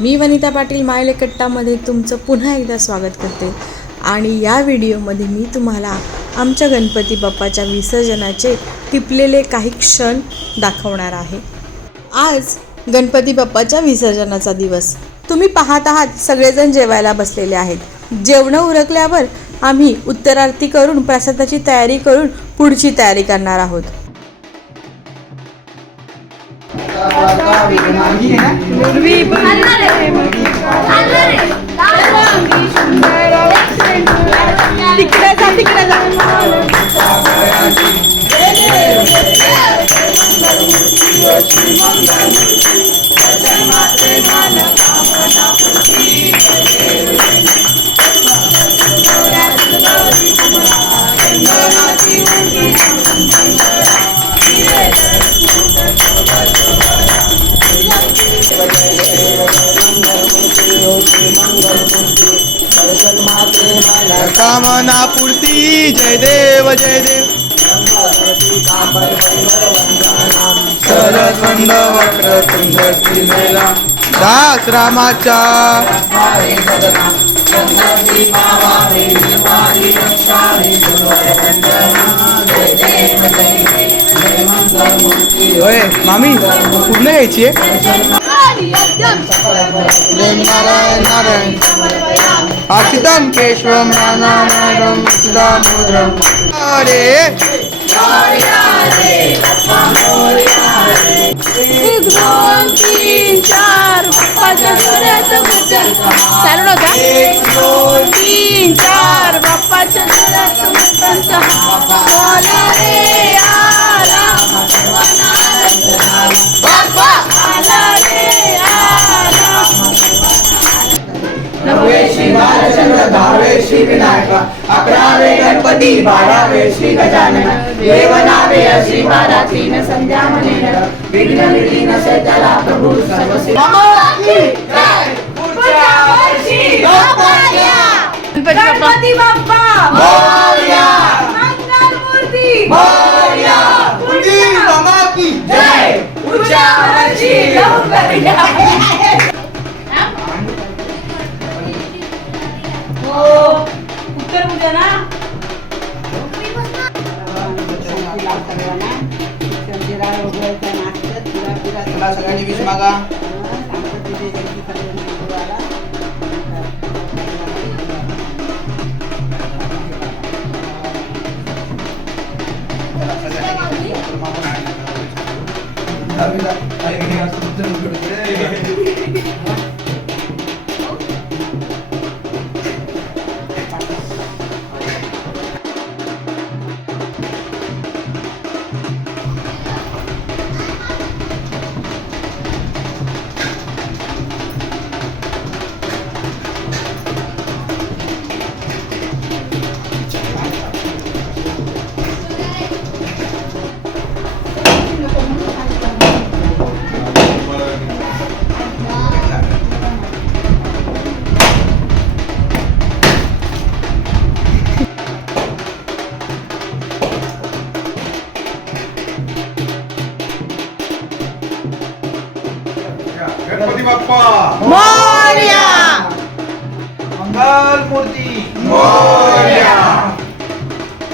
मी वनिता पाटील मायलेकट्टामध्ये तुमचं पुन्हा एकदा स्वागत करते. आणि या व्हिडिओमध्ये मी तुम्हाला आमच्या गणपती बाप्पाच्या विसर्जनाचे टिपलेले काही क्षण दाखवणार आहे. आज गणपती बाप्पाच्या विसर्जनाचा दिवस. तुम्ही पाहत आहात सगळेजण जेवायला बसलेले आहेत. जेवणं उरकल्यावर आम्ही उत्तरार्थी करून प्रसादाची तयारी करून पुढची तयारी करणार आहोत. तिकडे जा तिकडे जा कामना रामाच्या. होय मामी कुठलं यायची नारायण नारायण आचितम केशवम नानामरम सुदामुद्रम अरे! दोन तीन चार बाप्पाच्या जोराचं बटन चालू नका एक दोन तीन चार. बाप्पाच्या जोराचं बटन आला रे आला. बाप्पा! आला रे. श्री विनायक अकरावे गणपती बारावे श्री गजानन. देवनावे श्री बारा तीन संध्या मनेन विघ्न विलीन त्याला प्रभू गणपती बाप्पा. मोरया मंगलमूर्ती. मोरया कुंडी मामा की जय. पुढच्या वर्षी लवकर या. हो. उत्तर उद्या ना? चला सगळ्यांनी वीस मागा. गणपती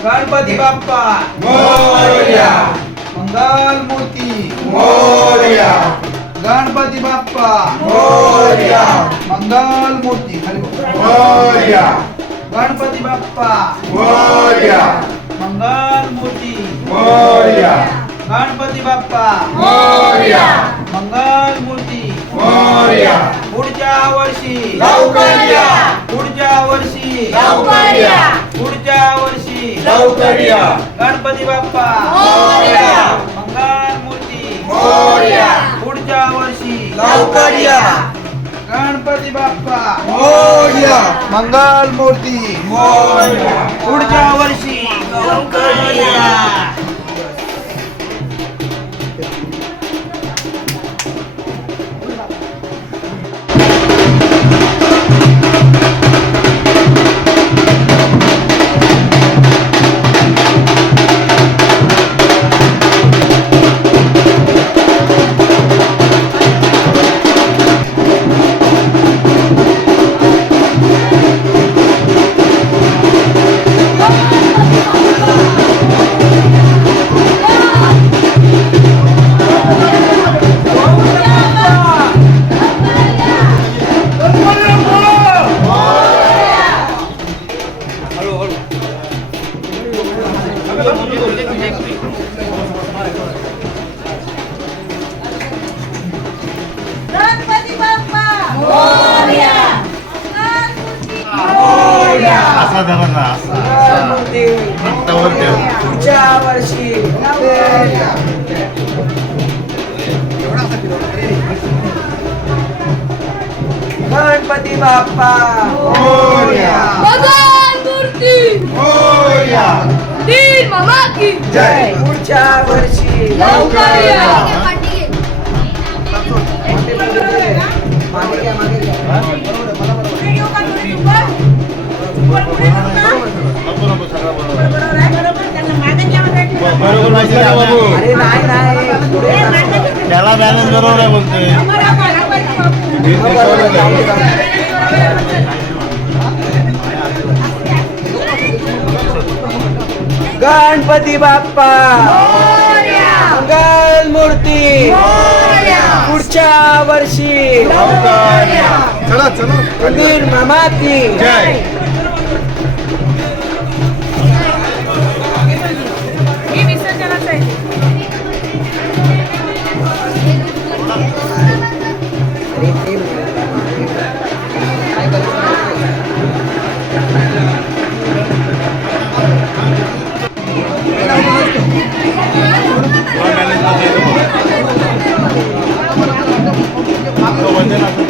गणपती बाप्पा. मोरया. मंगल मूर्ती मोरया. गणपती बाप्पा. मोरया. मंगल मूर्ती. मोरया. गणपती बाप्पा. मोरया. मंगल मूर्ती मोरया. गणपती बाप्पा. मोरया. मंगल मूर्ती मोरया. पुढच्या वर्षी. लवकर या पुढच्या वर्षी. लवकर या पुढच्या वर्षी. लवकर या गणपती बाप्पा. मोरया. मंगल मूर्ती. मोरया. पुढच्या वर्षी. लवकर या गणपती बाप्पा. मोरया. मंगल मूर्ती. मोरया. पुढच्या वर्षी. लवकर गणपती बाप्पा भगवान मूर्ती मोरया. तीन मामा की जय पुढच्या वर्षी लवकर या. मागे घ्या, मागे घ्या. नको नको सगळं बरोबर बरोबर माहिती आहे बाबू अरे नाही नाही पुढे जा. त्याला बॅलन्स बरोबर आहे बोलतोय गणपती बाप्पा। मंगल मूर्ती। पुढच्या वर्षी। चला चला। वीर मामा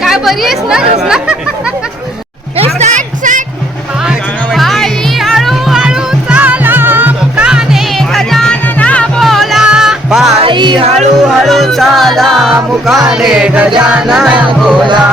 काय बरी आहेस ना? पायी हळूहळू चाला मुखाने गजानन बोला.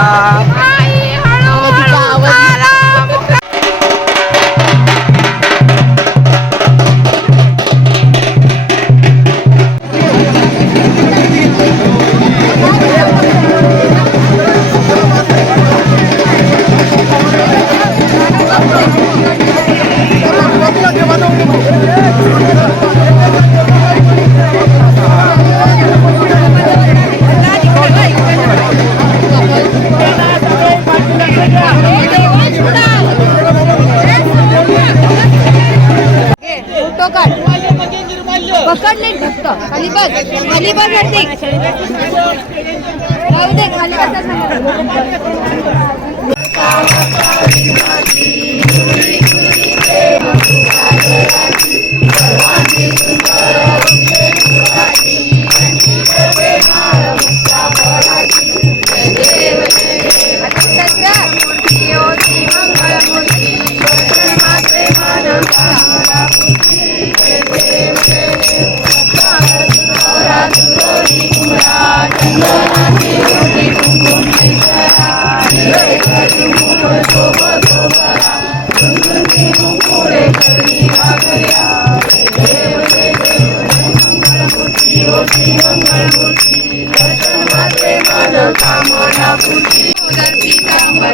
दर्शन मात्र मन कामना पुरी पितांबर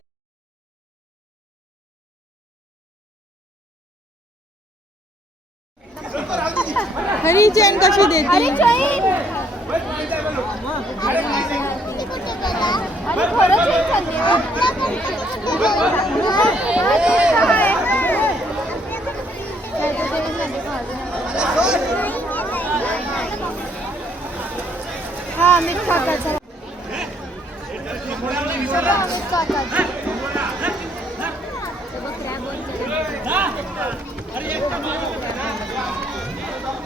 चैन कशी देते? हे अमित काकाचा हे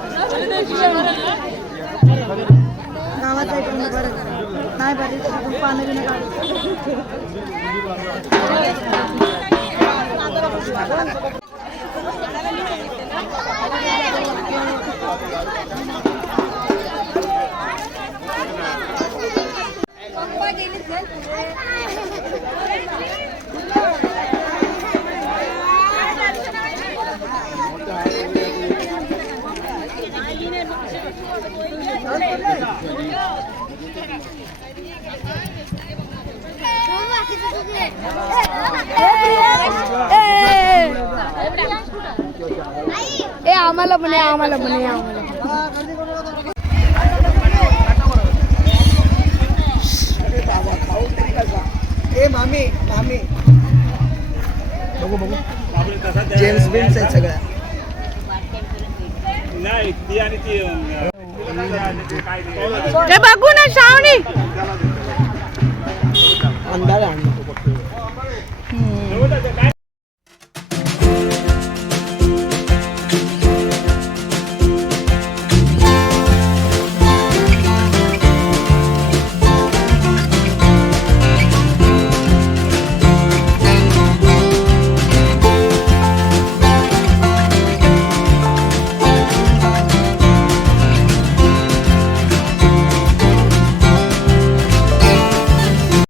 ए आम्हाला पण आहे, आम्हाला आहे, आम्हाला पण. ए मामी मामी जेम्स बिन्स आहेत सगळ्या नाही ती आणि ती જય બગુ ને સાવની અંદર